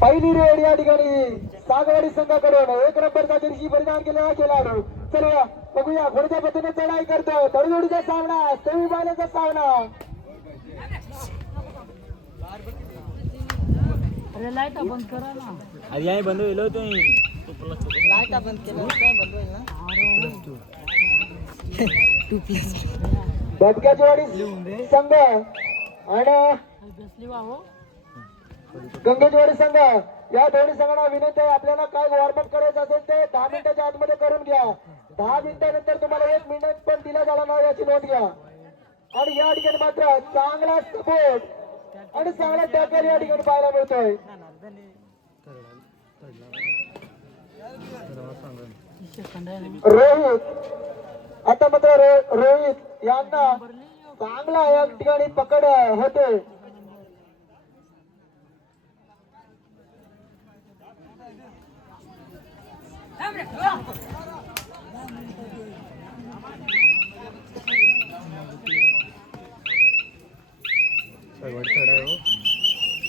पहिली रेड या ठिकाणी सागवाडी संघाकडून 1 नंबरचा जर्सी परिधान केलेला खेळाडू. चला बघूया पुढच्या पद्धतीने चढाई करतो. तडजोडीचा सामना, सेमीफायनलचा सामना. लाईट बंद करा ना. अरे याही बंद होईल होतो लाईट बंद केलं काय बंद होईल ना. बदक्याचीवाडी संघ आणि गंगेजवाडी संघ या दोन्ही संघांना विनंती आहे, आपल्याला काय वॉर्मअप करायचं असेल ते 10 मिनिटाच्या आतमध्ये करून घ्या. 10 मिनिटानंतर तुम्हाला 1 मिनिट पण दिला जाणार नाही याची नोंद घ्या. आणि या ठिकाणी मात्र चांगला सपोर्ट आणि चांगला टॅकल या ठिकाणी पाहायला मिळतोय. रोहित आता मात्र रोहित यांना चांगला या ठिकाणी पकड होते.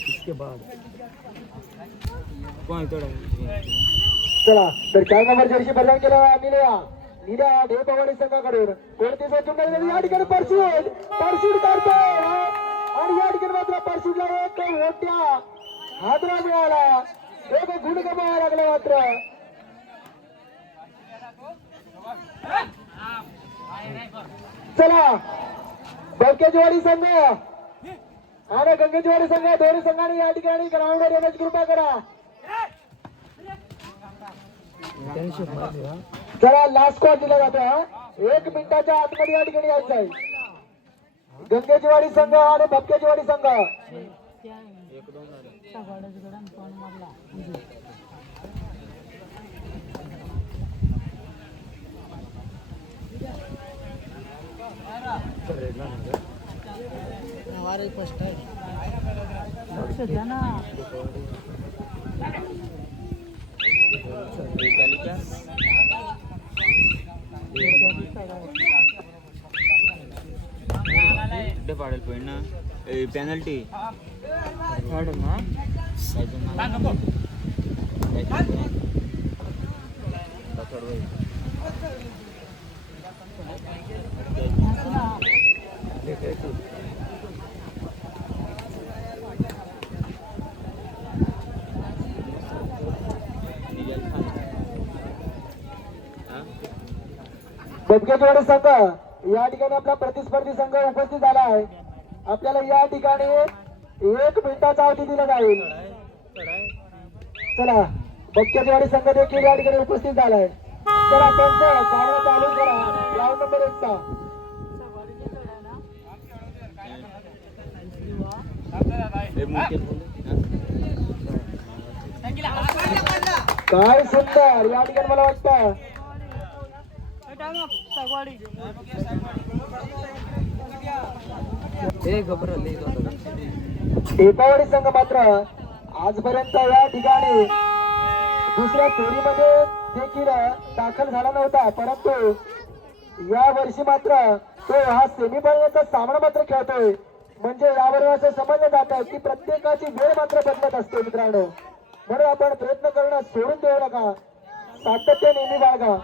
इसके बाद कौन चला तर 4 नंबर जर्सी परिधान केला निल्या ढेपवाडी संघाकडून कोणती सोचून या ठिकाणी परसूट करतो आणि या ठिकाणी मात्र परसूटला एक मोठ्या हादरा मिळाला, एक गुण गमावा लागला. मात्र चला बंकेजवाडी संघ आणि गंगेजवाडी संघ दोन्ही संघांनी या ठिकाणी ग्राउंडवर येण्याची कृपा करा. चला लास्ट कॉल दिला जातो. 1 मिनिटाच्या आतमध्ये या ठिकाणी यायचं आहे. गंगेजवाडी संघ आणि भपकेजवाडी संघ पाडेल पॉइंट ना पेनल्टी बदकेजवाडी संघ या ठिकाणी आपला प्रतिस्पर्धी संघ उपस्थित झाला आहे. आपल्याला या ठिकाणी 1 मिनिटाचा अवधी दिला जाईल. चला बदकेजवाडी संघ देखील या ठिकाणी उपस्थित झाला आहे. चला पंच सामना चालू करा. राऊंड नंबर 1 चा काय सुंदर या ठिकाणी मला वाटतं ढेपावाडी संघ मात्र आजपर्यंत या ठिकाणी दुसऱ्या फेरीमध्ये देखील दाखल झाला नव्हता, परंतु या वर्षी मात्र तो हा सेमीफायनलचा सामना मात्र खेळतोय. म्हणजे यावर असं समजलं जात आहे की प्रत्येकाची वेळ मात्र बदलत असते मित्रांनो. म्हणून आपण प्रयत्न करणं सोडून देऊ नका, सातत्य नेहमी बाळगा.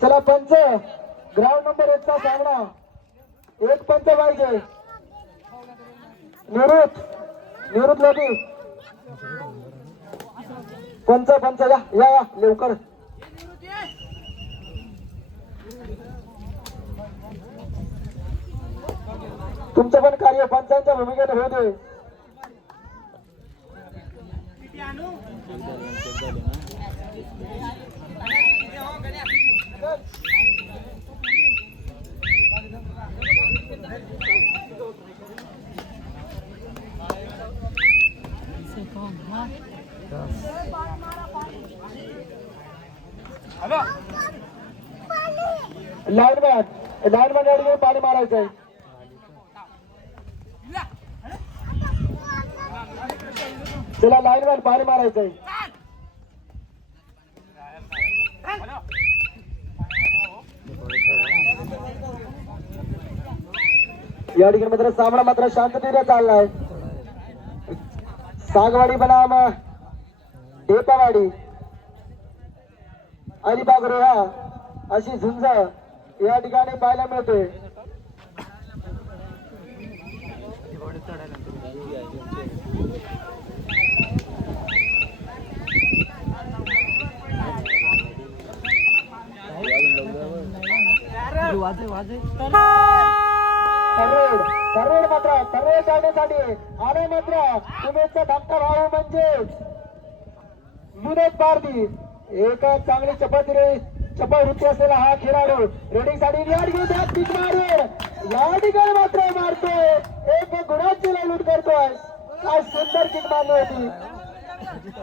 चला पंच ग्राउंड नंबर 1 चा सामना. 1 पंच पाहिजे. निवृत्त लोकी पंच या लवकर. तुमचं पण कार्य पंचांच्या भूमिकेने होऊ दे. लाईनमॅन या ठिकाणी पाणी मारायचं आहे. त्याला लाईन वर बारी मारायचंय. या ठिकाणी मात्र सामना मात्र शांततेने चाललाय. सागवाडी बनाम ढेपावाडी अलिबाग रोहा अशी झुंज या ठिकाणी पाहायला मिळते. तरुण मात्र तरुण जाण्यासाठी आणि मात्र शुभेच्छा धाकटा भाऊ म्हणजे विनोद पारधी. एक चांगली चपळ वृत्ती असलेला हा खेळाडू रेडिंग साठी या ठिकाणी मात्र मारतोय. एक गुणाची लूट करतोय. काय सुंदर किक मारली होती.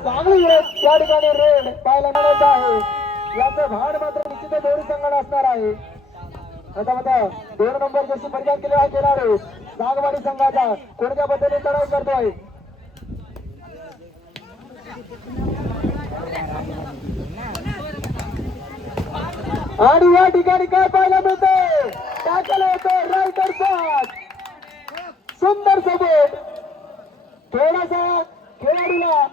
चांगली या ठिकाणी रेड पाहायला मिळत आहे. याचं भाड मात्र निश्चित दोन्ही संघाला असणार आहे. आता मात्र 2 नंबर जशी परिधान केलेला हा खेळाडू सागवाडी संघाचा कोणत्या पद्धतीने चढाई करतोय. आणि या ठिकाणी काय पाहायला मिळतंय. टॅकल होतो रायटर शॉट. सुंदर सपोर्ट. थोडासा खेळाडूला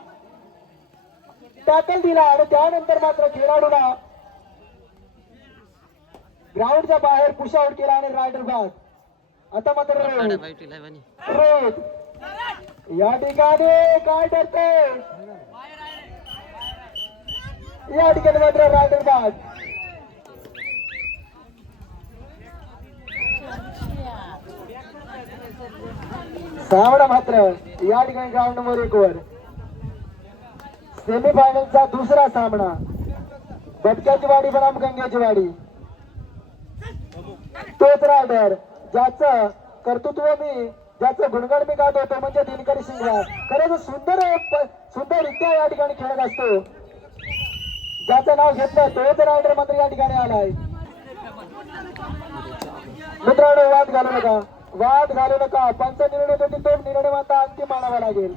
टॅकल दिला आणि त्यानंतर मात्र खेळाडूला ग्राउंडच्या बाहेर पुश आउट केला आणि रायडर बाद. आता मात्र रोहित या ठिकाणी काय ठरते. या ठिकाणी मात्र रायडर बाद. सावडा मात्र या ठिकाणी ग्राउंड नंबर 1 वर सेमीफायनलचा दुसरा सामना बटक्याची वाडी बनाम गंग्याची वाडी. तोच रायडर ज्याचं कर्तृत्व मी ज्याचं गुणगान मी गात होतो म्हणजे दिनकर शिंगराज. खरंच सुंदररित्या या ठिकाणी खेळत असतो. ज्याचं नाव घेतलं तोच रायडर मात्र या ठिकाणी आलाय. मित्रांनो वाद घालू नका. पंच निर्णय होती तो निर्णय मात्र अंतिम मानावा लागेल.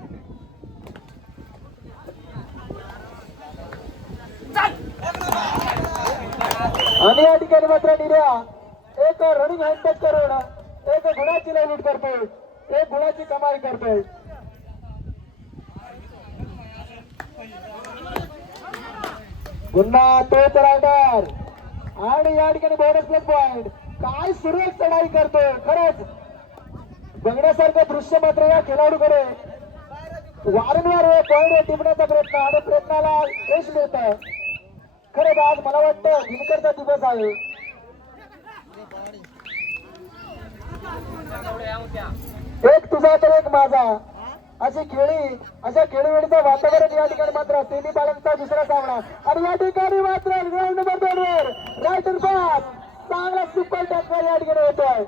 आणि या ठिकाणी मात्र निर्या एक रनिंग हँडटच करून एक गुणाची लूट करतोय. एक गुणाची कमाई करतोय. पुन्हा तोच रायडर आणि या ठिकाणी बोनस प्लस पॉइंट. काय सुरेख चढाई करतोय. खरंच बघण्यासारखं दृश्य मात्र या खेळाडूकडे वारंवार पॉइंट टिपण्याचा प्रयत्न आणि प्रयत्नाला यश मिळत. खरंच आज मला वाटतं दिनकरचा दिवस आहे. एक तुझा तर एक माझा अशा खेळीवेळीचं वातावरण या ठिकाणी मात्र सेमीफायनलचा दुसरा सामना. आणि या ठिकाणी मात्र ग्राउंड नंबर 2 वर रायडर बाद. चांगला सुपर टॅकल या ठिकाणी होतोय.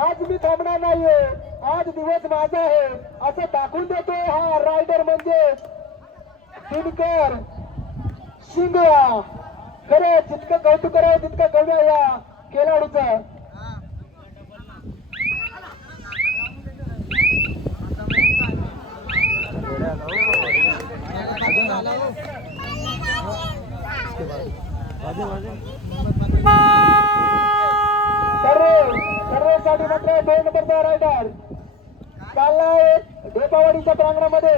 आज मी थांबणार नाहीये. आज दिवस माझा आहे असं दाखवून देतोय हा रायडर म्हणजे दिनकर शिंगया. खरं जितकं कौतुक करावं तितकं कमी या खेळाडूचं. सर्वेसाठी मात्र 2 नंबरचा रायडर चाललाय ढेपावाडीच्या प्रांगणामध्ये.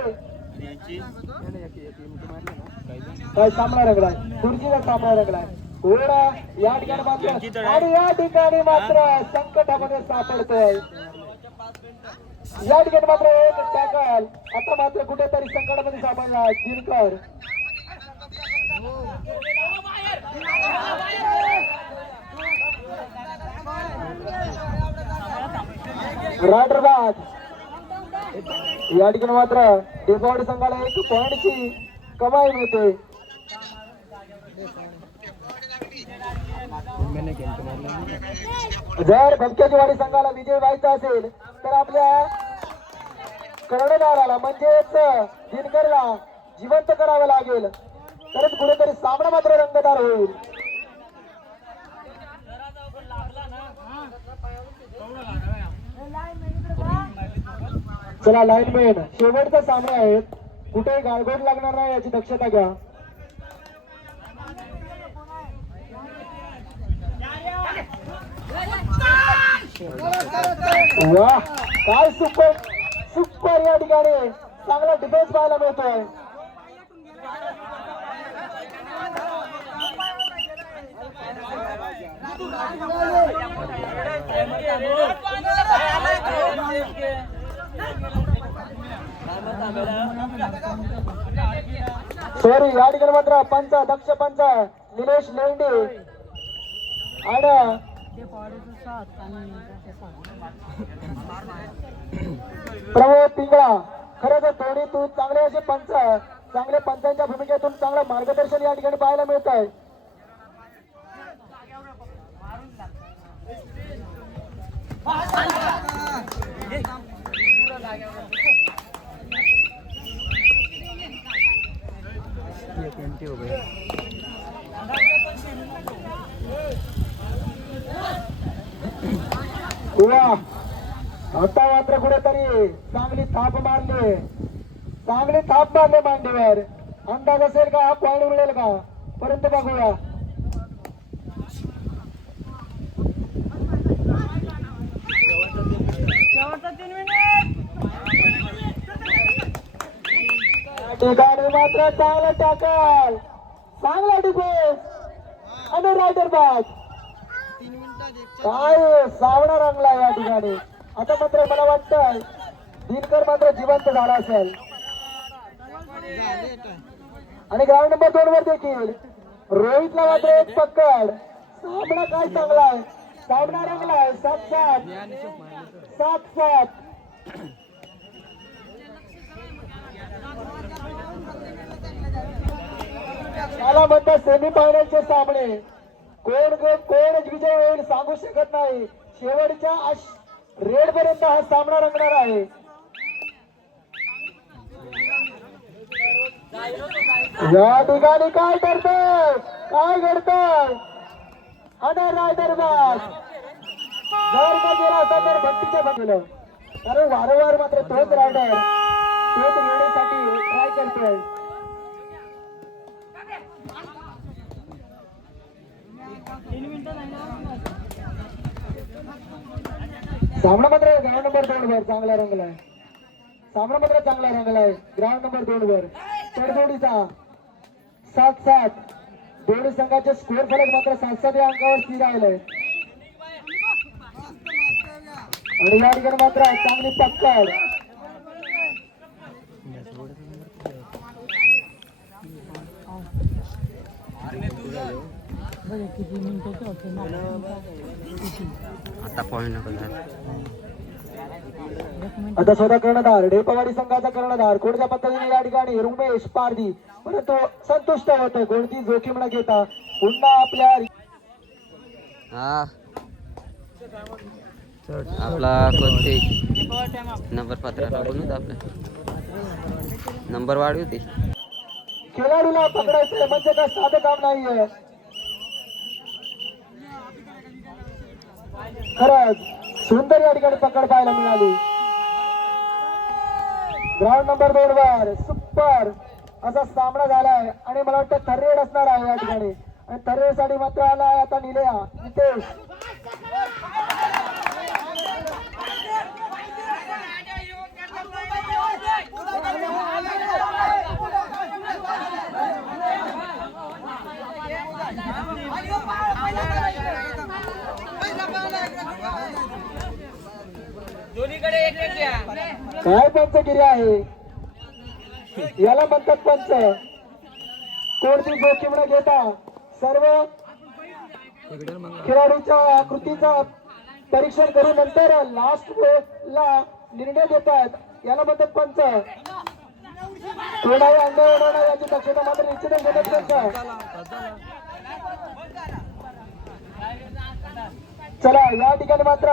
काय सामना रंगलाय. खुर्चीचा सामना रंगलाय. घोडा या ठिकाणी मात्र आणि या ठिकाणी मात्र संकटामध्ये सापडतोय. या ठिकाणी मात्र एक टॅकल. आता मात्र कुठेतरी संकटामध्ये सापडला दिनकर. रायडर बाद. या ठिकाणी मात्र ढेपावाडी संघाला 1 पॉइंटची कमाई मिळते. जर बटक्याची वाडी संघाला विजय व्हायचा असेल तर आपल्या कर्णधाराला म्हणजेच दिनकरला जिवंत करावं लागेल. तरच कुठेतरी सामना मात्र रंगतदार होईल. चला लाईनमॅन शेवटचा सामना आहे, कुठेही गाळगोट लागणार नाही याची दक्षता घ्या. वा काय सुपर सुपर या ठिकाणी चांगला डिफेन्स पाहायला मिळतोय. सॉरी या ठिकाणी मात्र पंच दक्ष पंच निलेश लेंडे आणि प्रमोद पिंगळा. खरं तर दोन्ही तू चांगले असे पंच, चांगले पंचांच्या भूमिकेतून चांगलं मार्गदर्शन या ठिकाणी पाहायला मिळत आहे. आता मात्र कुठेतरी चांगली थाप मारली, चांगली थाप मारली मांडीवर. अंदाज असेल का हा पॉईंट मिळेल का, परंतु बघूया. ठिकाणी मात्र चांगला टाकल, चांगला डिफेन्स आणि रायडर बॅक. काय सावणा रंगला या ठिकाणी. आता मात्र मला वाटतं दिनकर मात्र जिवंत झाला असेल. आणि ग्राउंड नंबर 2 वर देखील रोहितला मात्र एक पकड. सामना काय चांगला आहे, सामना रंगलाय. 7-7 मला म्हणतात सेमी फायनलचे सामने कोण विजय होईल सांगू शकत नाही. शेवटच्या रेड पर्यंत हा सामना रंगणार आहे. या ठिकाणी काय करतोय, काय घडतंय. आणि रायडर बॅक जर का गेला असता तर भक्तीच्या बघितलं, कारण वारंवार मात्र तोच रायडर तोच रेडीसाठी ट्राय करतोय. सामना मात्र ग्राउंड नंबर 2 वर चांगला रंगलाय. सामना मात्र चांगला रंगलाय ग्राउंड नंबर 2 वर. तडजोडीचा 7-7 दोन्ही संघाचे स्कोर फलक मात्र 7-7 या अंकावर स्थिर राहिलाय. आणि या ठिकाणी मात्र चांगली पकड. आता स्वतः कर्णधार ढेपवाडी संघाचा कर्णधार कोणत्या पद्धतीने या ठिकाणी रुमेश पारधी, परंतु संतुष्ट होतोय कोणती जोखीम न घेता पुन्हा आपल्या आपला कोणते नंबर पत्राला बोलू आपला नंबर वाढवू ते. खेळाडूला पकडायचं म्हणजे काय साधं काम नाहीये. खरंच सुंदर या ठिकाणी पकड पाहायला मिळाली. ग्राउंड नंबर 2 वर सुपर असा सामना झालाय आणि मला वाटतं थर्रेड असणार आहे या ठिकाणी. आणि थर्रेड साठी मात्र आलाय आता नितेश. काय पंचगिरी आहे याला म्हणतात पंच. कोणती जोखीम न घेता सर्व खेळाडूच्या कृतीचा परीक्षण करून नंतर लास्ट ला निर्णय देतात याला म्हणतात पंच. कोणाही अंगावर येणार नाही याची दक्षता मात्र निश्चितच घेतात पंच. चला या ठिकाणी मात्र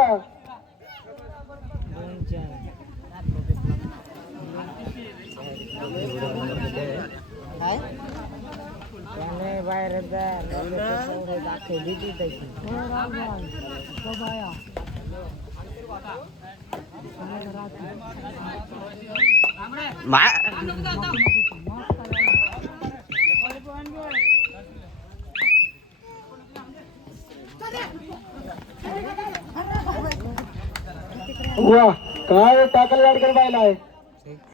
वा काय टाकल गाडकर पाहिला आहे